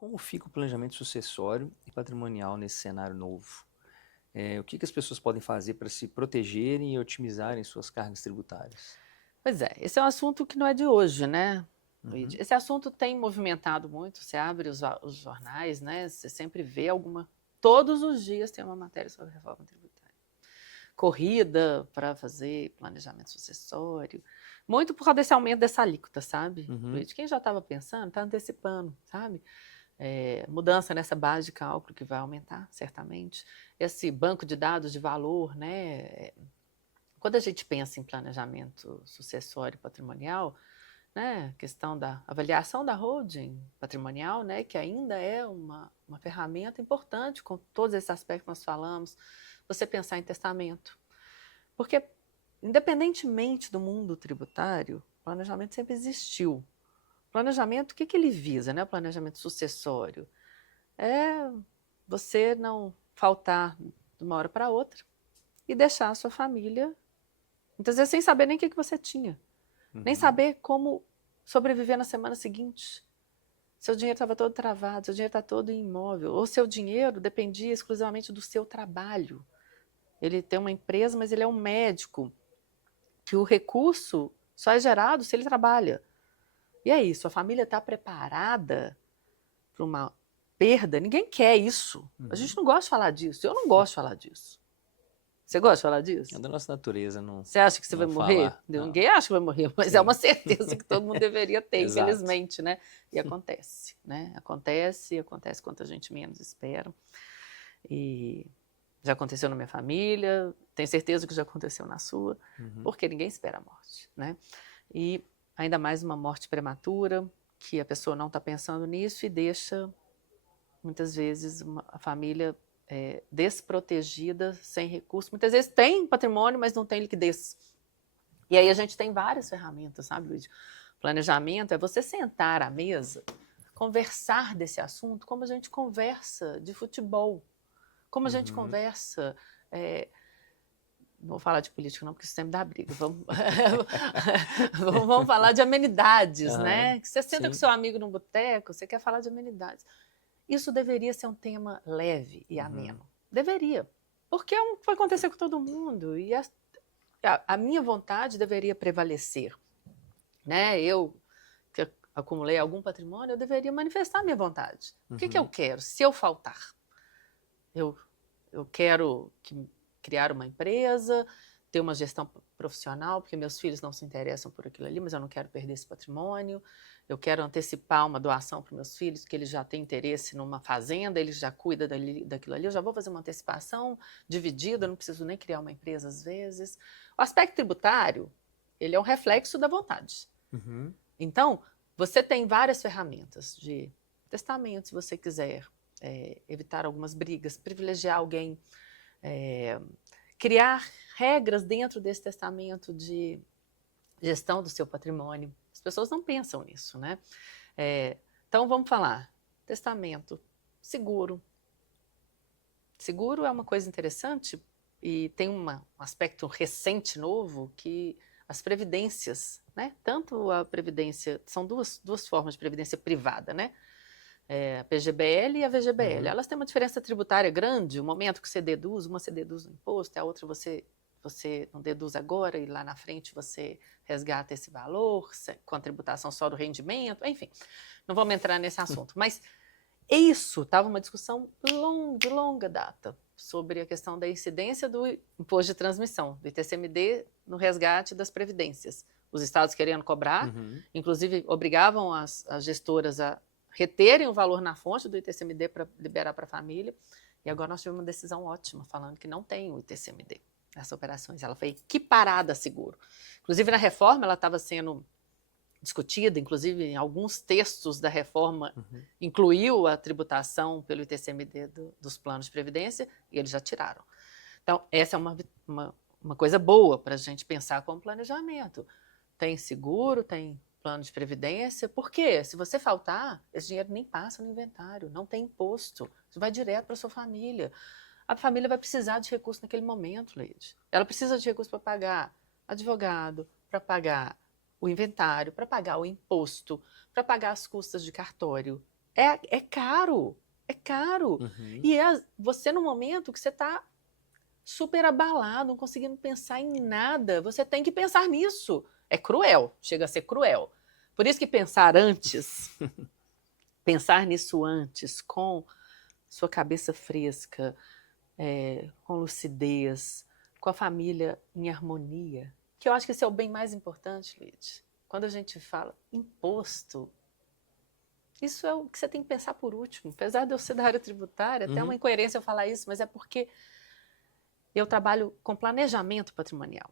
Como fica o planejamento sucessório e patrimonial nesse cenário novo? O que as pessoas podem fazer para se protegerem e otimizarem suas cargas tributárias? Pois é, esse é um assunto que não é de hoje, né, Luigi? Uhum. Esse assunto tem movimentado muito, você abre os jornais, né, você sempre vê todos os dias tem uma matéria sobre reforma tributária. Corrida para fazer planejamento sucessório, muito por causa desse aumento dessa alíquota, sabe, Uhum. Luigi? Quem já estava pensando, está antecipando, sabe? Mudança nessa base de cálculo que vai aumentar, certamente. Esse banco de dados de valor, né, quando a gente pensa em planejamento sucessório e patrimonial, né, questão da avaliação da holding patrimonial, né, que ainda é uma ferramenta importante com todos esses aspectos que nós falamos, você pensar em testamento. Porque, independentemente do mundo tributário, o planejamento sempre existiu. Planejamento, o que ele visa, né, o planejamento sucessório? É você não faltar de uma hora para outra e deixar a sua família, muitas vezes sem saber nem o que você tinha. Nem Uhum. saber como sobreviver na semana seguinte. Seu dinheiro estava todo travado, seu dinheiro está todo em imóvel, ou seu dinheiro dependia exclusivamente do seu trabalho. Ele tem uma empresa, mas ele é um médico, que o recurso só é gerado se ele trabalha. E é isso, a família está preparada para uma perda? Ninguém quer isso. A gente Uhum. não gosta de falar disso, eu não gosto de falar disso. Você gosta de falar É disso? da nossa natureza não, Você acha que você vai não morrer? falar. Não. Ninguém acha que vai morrer, mas é uma Sim. certeza que todo mundo deveria ter, Exato. infelizmente, né? E acontece, né? Acontece quando a gente menos espera. E já aconteceu na minha família, tenho certeza que já aconteceu na sua, Uhum. porque ninguém espera a morte, né? E ainda mais uma morte prematura, que a pessoa não está pensando nisso e deixa, muitas vezes, a família desprotegida, sem recurso. Muitas vezes tem patrimônio, mas não tem liquidez. E aí a gente tem várias ferramentas, sabe, Luiz? Planejamento é você sentar à mesa, conversar desse assunto como a gente conversa de futebol, como a gente Uhum. conversa. é, não vou falar de política, não, porque isso sempre dá briga. Vamos falar de amenidades, Aham. né? Que você senta com Sim. seu amigo no boteco, você quer falar de amenidades. Isso deveria ser um tema leve e Uhum. ameno. Deveria. Porque é o que vai acontecer com todo mundo. E a minha vontade deveria prevalecer, né? Eu que acumulei algum patrimônio, eu deveria manifestar minha vontade. O que eu Uhum. quero? Se eu faltar, eu, eu quero criar uma empresa, ter uma gestão profissional, porque meus filhos não se interessam por aquilo ali, mas eu não quero perder esse patrimônio. Eu quero antecipar uma doação para meus filhos, que eles já têm interesse numa fazenda, eles já cuidam daquilo ali. Eu já vou fazer uma antecipação dividida, eu não preciso nem criar uma empresa às vezes. O aspecto tributário, ele é um reflexo da vontade. Uhum. Então, você tem várias ferramentas de testamento, se você quiser evitar algumas brigas, privilegiar alguém, é, criar regras dentro desse testamento de gestão do seu patrimônio. As pessoas não pensam nisso, né? É, então, vamos falar. Testamento, seguro. Seguro é uma coisa interessante e tem um aspecto recente, novo, que as previdências, né? Tanto a previdência, são duas formas de previdência privada, né? A PGBL e a VGBL. Uhum. Elas têm uma diferença tributária grande, o momento que você deduz, uma você deduz no imposto, a outra você não deduz agora e lá na frente você resgata esse valor com a tributação só do rendimento, enfim, não vamos entrar nesse assunto. Mas isso estava uma discussão de longa data sobre a questão da incidência do imposto de transmissão, do ITCMD, no resgate das previdências. Os estados querendo cobrar, Uhum. inclusive obrigavam as gestoras a reterem o valor na fonte do ITCMD para liberar para a família. E agora nós tivemos uma decisão ótima, falando que não tem o ITCMD nessas operações. Ela foi equiparada a seguro. Inclusive, na reforma, ela estava sendo discutida, inclusive em alguns textos da reforma Uhum. incluiu a tributação pelo ITCMD dos planos de previdência e eles já tiraram. Então, essa é uma coisa boa para a gente pensar como planejamento. Tem seguro, tem plano de previdência, porque se você faltar, esse dinheiro nem passa no inventário, não tem imposto, isso vai direto para sua família. A família vai precisar de recurso naquele momento, Leide. Ela precisa de recurso para pagar advogado, para pagar o inventário, para pagar o imposto, para pagar as custas de cartório. É caro, é caro. Uhum. E é você no momento que você está super abalado, não conseguindo pensar em nada, você tem que pensar nisso. É cruel, chega a ser cruel. Por isso que pensar nisso antes, com sua cabeça fresca, com lucidez, com a família em harmonia, que eu acho que esse é o bem mais importante, Lid. Quando a gente fala imposto, isso é o que você tem que pensar por último. Apesar de eu ser da área tributária, até uma Uhum. incoerência eu falar isso, mas é porque eu trabalho com planejamento patrimonial.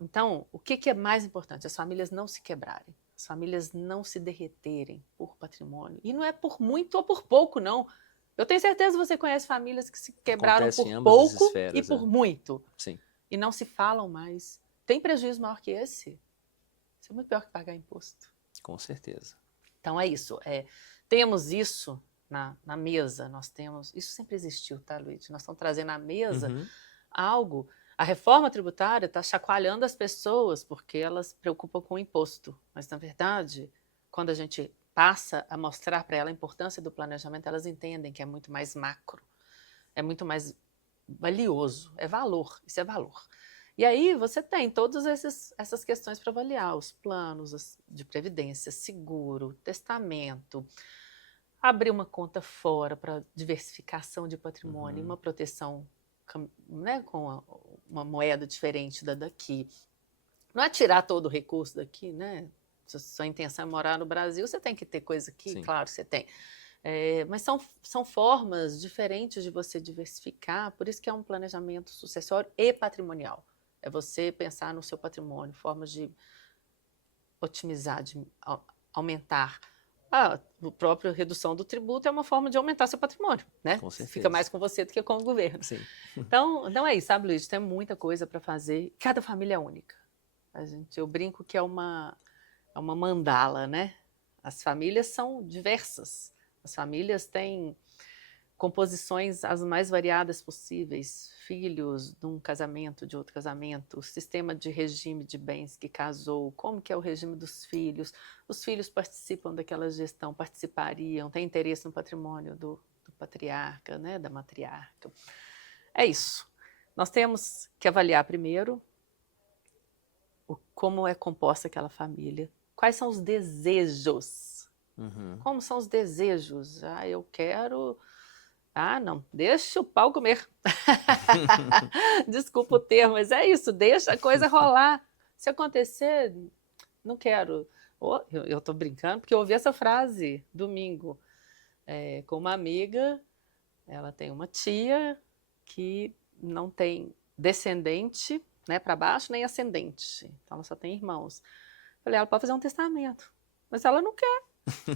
Então, o que é mais importante? As famílias não se quebrarem, as famílias não se derreterem por patrimônio. E não é por muito ou por pouco, não. Eu tenho certeza que você conhece famílias que se quebraram Acontece em por ambas as pouco e esferas, é. por muito. Sim, E não se falam mais. Tem prejuízo maior que esse? Isso é muito pior que pagar imposto. com certeza. Então é isso. Temos isso na mesa. Nós temos. Isso sempre existiu, tá, Luiz? Nós estamos trazendo à mesa Uhum. algo. A reforma tributária está chacoalhando as pessoas porque elas se preocupam com o imposto. Mas, na verdade, quando a gente passa a mostrar para ela a importância do planejamento, elas entendem que é muito mais macro, é muito mais valioso, é valor, isso é valor. E aí você tem todas essas questões para avaliar, os planos de previdência, seguro, testamento, abrir uma conta fora para diversificação de patrimônio, Uhum. uma proteção, né, com uma moeda diferente da daqui. Não é tirar todo o recurso daqui, né? Se a sua intenção é morar no Brasil, você tem que ter coisa aqui, Sim. claro, você tem. Mas são formas diferentes de você diversificar, por isso que é um planejamento sucessório e patrimonial. É você pensar no seu patrimônio, formas de otimizar, de aumentar. A própria redução do tributo é uma forma de aumentar seu patrimônio, né? Com Fica certeza. mais com você do que com o governo. Sim. Então é isso, sabe, Luiz? Tem muita coisa para fazer. Cada família é única. Eu brinco que é uma mandala, né? As famílias são diversas. As famílias têm composições as mais variadas possíveis, filhos de um casamento, de outro casamento, o sistema de regime de bens que casou, como que é o regime dos filhos, os filhos participam daquela gestão, participariam, têm interesse no patrimônio do patriarca, né, da matriarca. É isso. Nós temos que avaliar primeiro como é composta aquela família, quais são os desejos, Uhum. como são os desejos, eu quero. Não, deixa o pau comer. Desculpa o termo, mas é isso, deixa a coisa rolar. Se acontecer, não quero. Eu estou brincando, porque eu ouvi essa frase domingo com uma amiga. Ela tem uma tia que não tem descendente, né, para baixo, nem ascendente. Então ela só tem irmãos. Falei, ela pode fazer um testamento, mas ela não quer.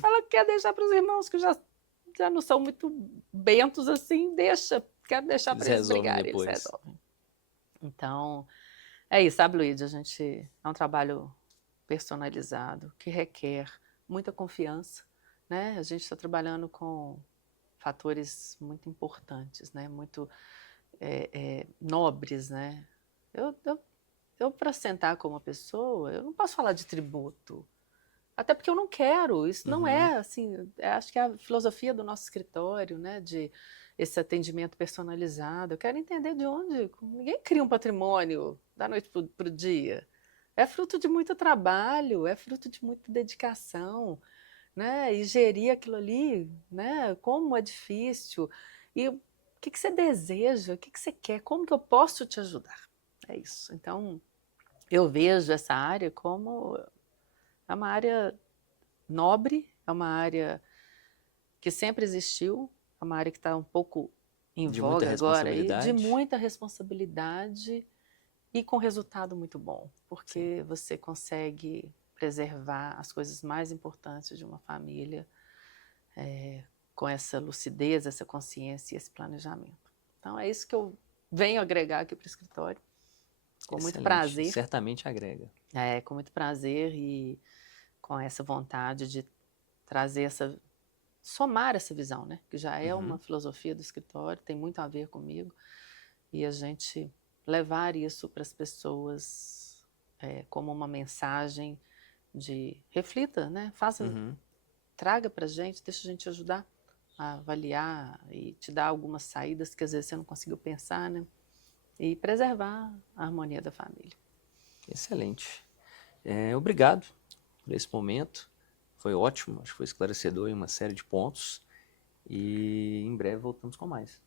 Ela quer deixar para os irmãos que já não são muito bentos assim, deixa, quero deixar Eles para eles resolvem brigarem, eles depois. resolvem. Então, é isso, sabe, Luiz? É um trabalho personalizado que requer muita confiança, né? A gente está trabalhando com fatores muito importantes, né? Muito nobres, né? Eu para sentar com uma pessoa, eu não posso falar de tributo, até porque eu não quero, isso não Uhum. é assim, acho que é a filosofia do nosso escritório, né, de esse atendimento personalizado, eu quero entender de onde, ninguém cria um patrimônio da noite para o dia, é fruto de muito trabalho, é fruto de muita dedicação, né, e gerir aquilo ali, né, como é difícil, e o que você deseja, o que você quer, como que eu posso te ajudar, é isso, então eu vejo essa área como uma área nobre, é uma área que sempre existiu, é uma área que está um pouco em De muita voga agora, e de responsabilidade. muita responsabilidade e com resultado muito bom, Sim. porque você consegue preservar as coisas mais importantes de uma família com essa lucidez, essa consciência e esse planejamento. Então é isso que eu venho agregar aqui para o escritório, Excelente. Certamente agrega. com muito prazer e com essa vontade de trazer somar essa visão, né? Que já é uma Uhum. filosofia do escritório, tem muito a ver comigo, e a gente levar isso para as pessoas como uma mensagem de reflita, né? Faça Uhum. traga para a gente, deixa a gente ajudar a avaliar e te dar algumas saídas que às vezes você não conseguiu pensar, né? E preservar a harmonia da família. Excelente. Obrigado por esse momento. Foi ótimo, acho que foi esclarecedor em uma série de pontos. E em breve voltamos com mais.